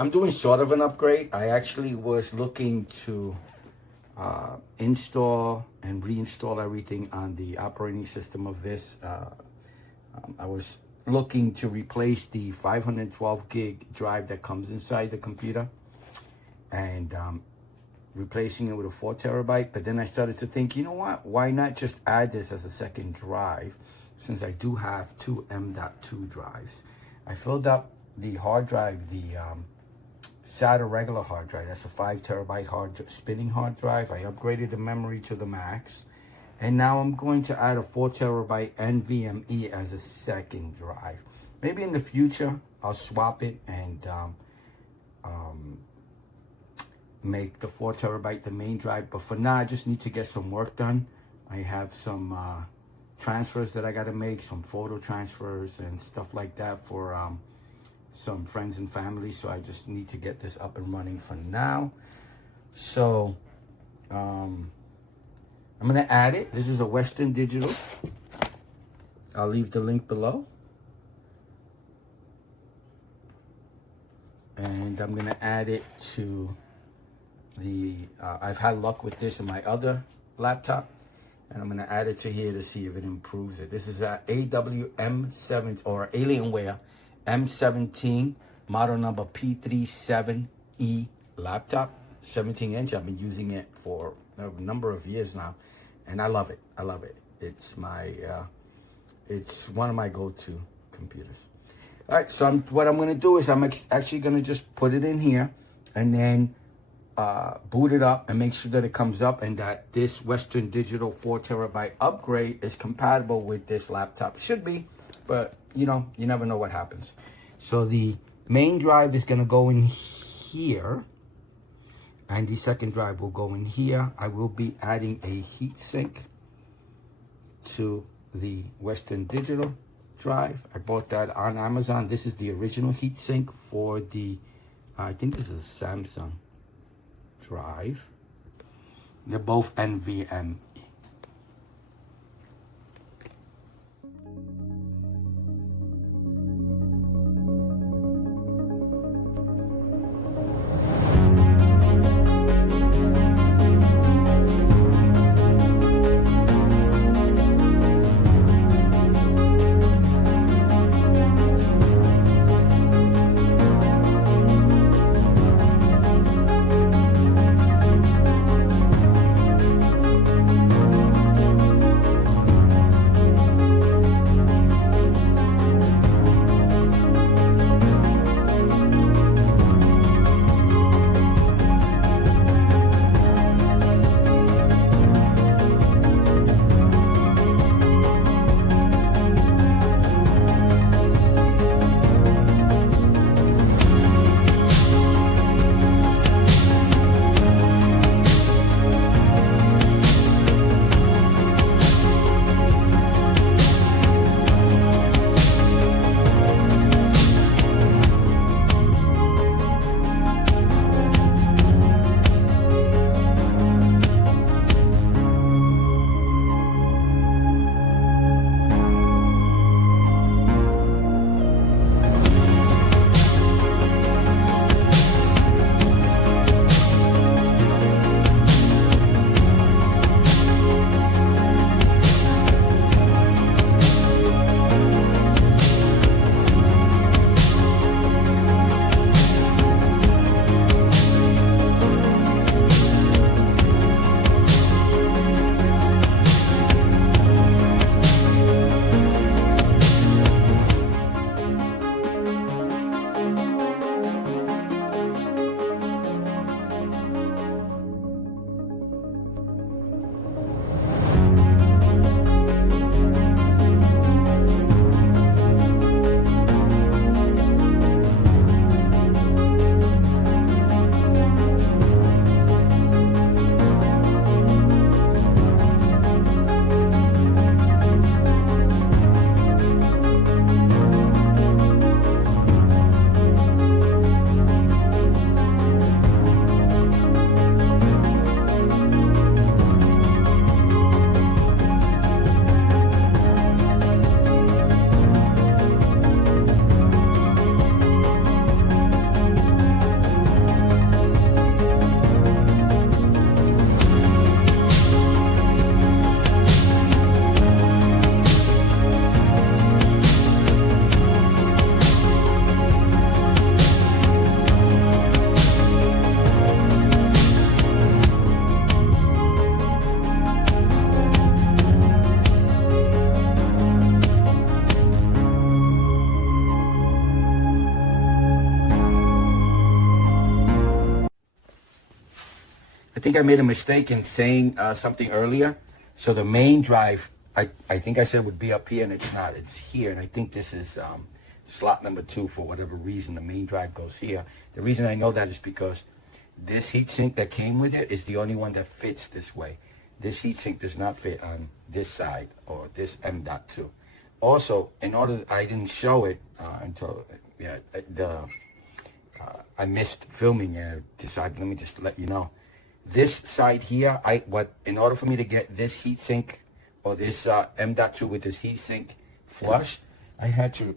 I'm doing sort of an upgrade. I actually was looking to install and reinstall everything on the operating system of this. I was looking to replace the 512 gig drive that comes inside the computer and replacing it with a 4 terabyte. But then I started to think, you know what? Why not just add this as a second drive, since I do have two M.2 drives. I filled up the hard drive, the SATA regular hard drive. That's a 5 terabyte spinning hard drive. I upgraded the memory to the max. And now I'm going to add a 4 terabyte NVMe as a second drive. Maybe in the future, I'll swap it and make the 4 terabyte the main drive. But for now, I just need to get some work done. I have some transfers that I got to make, some photo transfers and stuff like that for some friends and family. So I just need to get this up and running for now. So I'm gonna add it. This is a Western Digital. I'll leave the link below. And I'm gonna add it to the, I've had luck with this in my other laptop. And I'm gonna add it to here to see if it improves it. This is a AWM7 or Alienware M17 model number p37e laptop, 17-inch. I've been using it for a number of years now, and I love it. I love it. It's my, it's one of my go-to computers. All right, so what I'm gonna do is I'm actually gonna just put it in here and then boot it up and make sure that it comes up and that this Western Digital 4 terabyte upgrade is compatible with this laptop. It should be, but you know, you never know what happens. So the main drive is gonna go in here and the second drive will go in here. I will be adding a heatsink to the Western Digital drive. I bought that on Amazon. This is the original heatsink for the, I think this is a Samsung drive. They're both NVMe. think I made a mistake in saying something earlier. So the main drive, I think I said would be up here, and it's not. It's here, and I think this is slot number 2 for whatever reason. The main drive goes here. The reason I know that is because this heatsink that came with it is the only one that fits this way. This heatsink does not fit on this side or this M.2. Also, in order, I didn't show it until I missed filming and decided, let me just let you know. This side here, in order for me to get this heatsink or this M.2 with this heatsink flush, I had to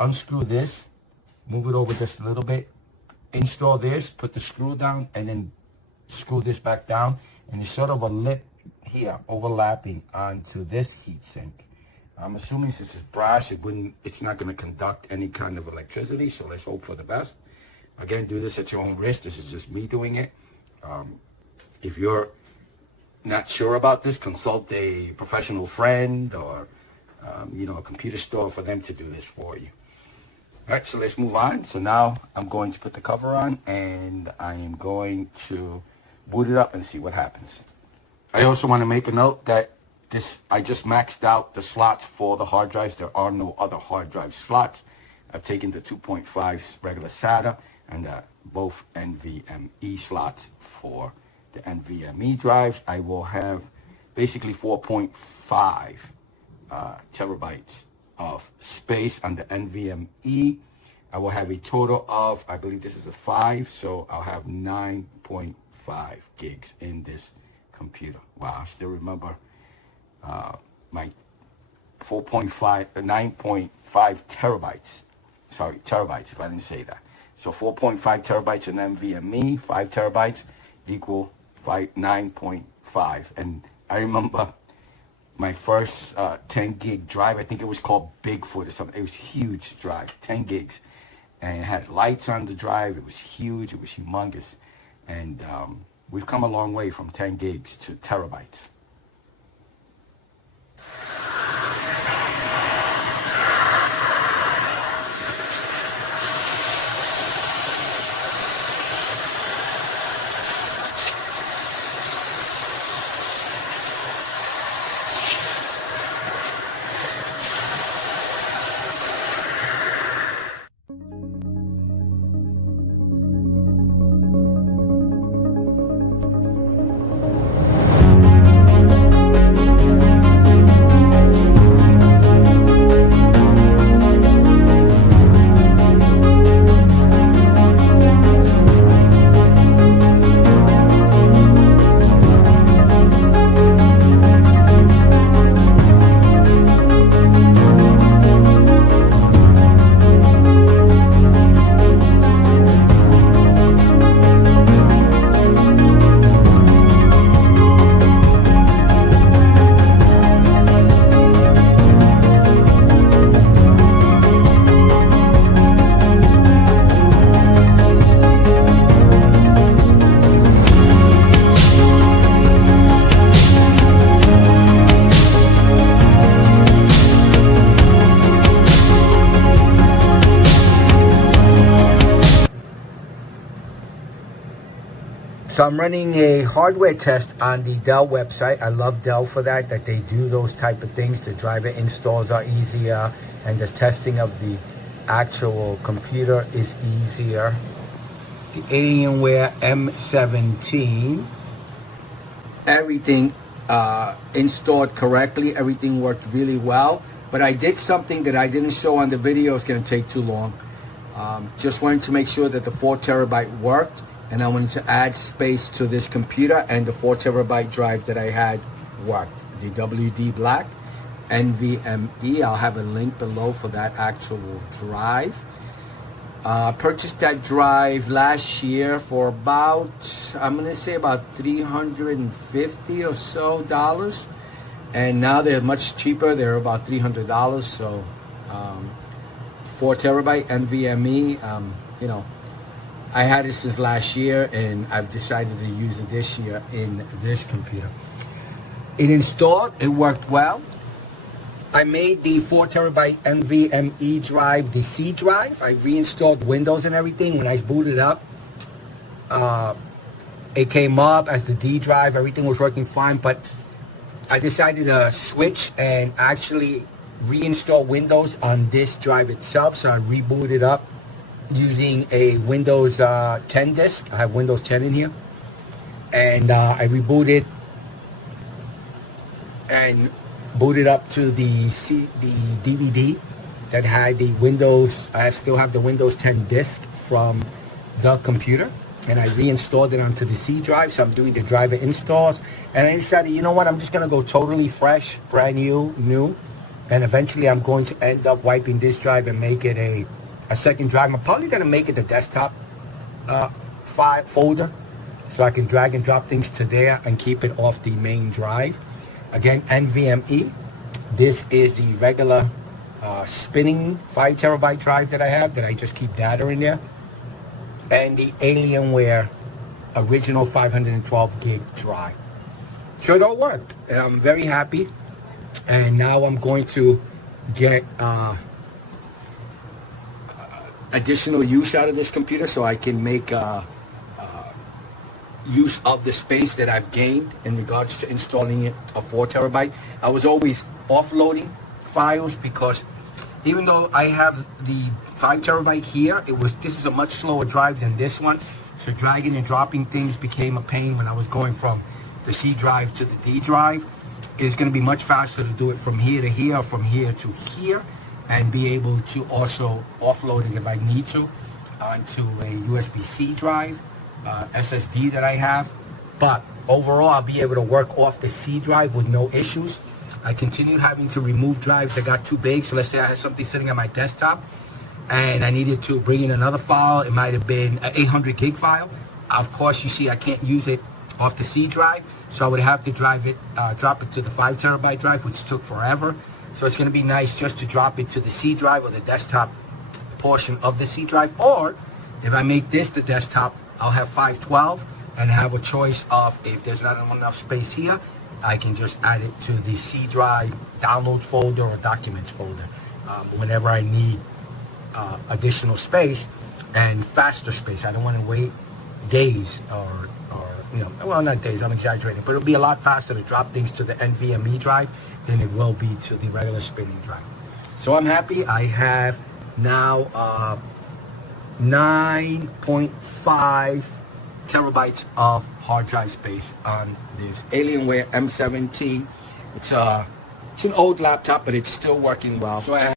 unscrew this, move it over just a little bit, install this, put the screw down, and then screw this back down, and there's sort of a lip here overlapping onto this heatsink. I'm assuming since it's brass, it's not going to conduct any kind of electricity, so let's hope for the best. Again, do this at your own risk. This is just me doing it. If you're not sure about this, consult a professional friend or a computer store for them to do this for you. All right, so let's move on. So now I'm going to put the cover on, and I am going to boot it up and see what happens. I also want to make a note that I just maxed out the slots for the hard drives. There are no other hard drive slots. I've taken the 2.5 regular SATA and both NVMe slots for the NVMe drives. I will have basically 4.5 terabytes of space on the NVMe. I will have a total of, I believe this is a 5, so I'll have 9.5 gigs in this computer. Wow, I still remember my 9.5 terabytes. Sorry, terabytes, if I didn't say that. So 4.5 terabytes in NVMe, 5 terabytes equal 9.5. And I remember my first 10 gig drive, I think it was called Bigfoot or something. It was a huge drive, 10 gigs. And it had lights on the drive. It was huge. It was humongous. And we've come a long way from 10 gigs to terabytes. So I'm running a hardware test on the Dell website. I love Dell for that they do those type of things. The driver installs are easier, and the testing of the actual computer is easier. The Alienware M17, everything installed correctly. Everything worked really well. But I did something that I didn't show on the video. It's going to take too long. Just wanted to make sure that the 4 terabyte worked. And I wanted to add space to this computer, and the 4 terabyte drive that I had worked. The WD Black NVMe. I'll have a link below for that actual drive. Purchased that drive last year for about, I'm going to say about $350 or so dollars. And now they're much cheaper. They're about $300. So 4 terabyte NVMe, I had it since last year, and I've decided to use it this year in this computer. It installed, it worked well. I made the 4 terabyte NVMe drive the C drive. I reinstalled Windows and everything. When I booted up, it came up as the D drive. Everything was working fine, but I decided to switch and actually reinstall Windows on this drive itself. So I rebooted up using a Windows 10 disk. I have Windows 10 in here. And I rebooted and booted up to the DVD that had the Windows. I still have the Windows 10 disk from the computer, and I reinstalled it onto the C drive. So I'm doing the driver installs, and I decided, you know what, I'm just gonna go totally fresh, brand new, and eventually I'm going to end up wiping this drive and make it a second drive. I'm probably gonna make it the desktop file folder, so I can drag and drop things to there and keep it off the main drive. Again, NVMe. This is the regular spinning 5 terabyte drive that I have, that I just keep data in there. And the Alienware original 512 gig drive. So it all worked. And I'm very happy. And now I'm going to get additional use out of this computer, so I can make use of the space that I've gained in regards to installing it a 4 terabyte. I was always offloading files because even though I have the 5 terabyte here, this is a much slower drive than this one. So dragging and dropping things became a pain when I was going from the C drive to the D drive. It's going to be much faster to do it from here to here, or from here to here, and be able to also offload it if I need to onto a USB-C drive. SSD that I have, but overall I'll be able to work off the C drive with no issues. I continued having to remove drives that got too big. So let's say I had something sitting on my desktop and I needed to bring in another file. It might have been an 800 gig file. Of course, you see I can't use it off the C drive, so I would have to drop it to the 5 terabyte drive, which took forever. So it's going to be nice just to drop it to the C drive or the desktop portion of the C drive. Or if I make this the desktop, I'll have 512 and have a choice of, if there's not enough space here, I can just add it to the C drive downloads folder or documents folder whenever I need additional space and faster space. I don't want to wait days or well, not days, I'm exaggerating, but it'll be a lot faster to drop things to the NVMe drive than it will be to the regular spinning drive. So I'm happy. I have now 9.5 terabytes of hard drive space on this Alienware M17. It's an old laptop, but it's still working well. So I have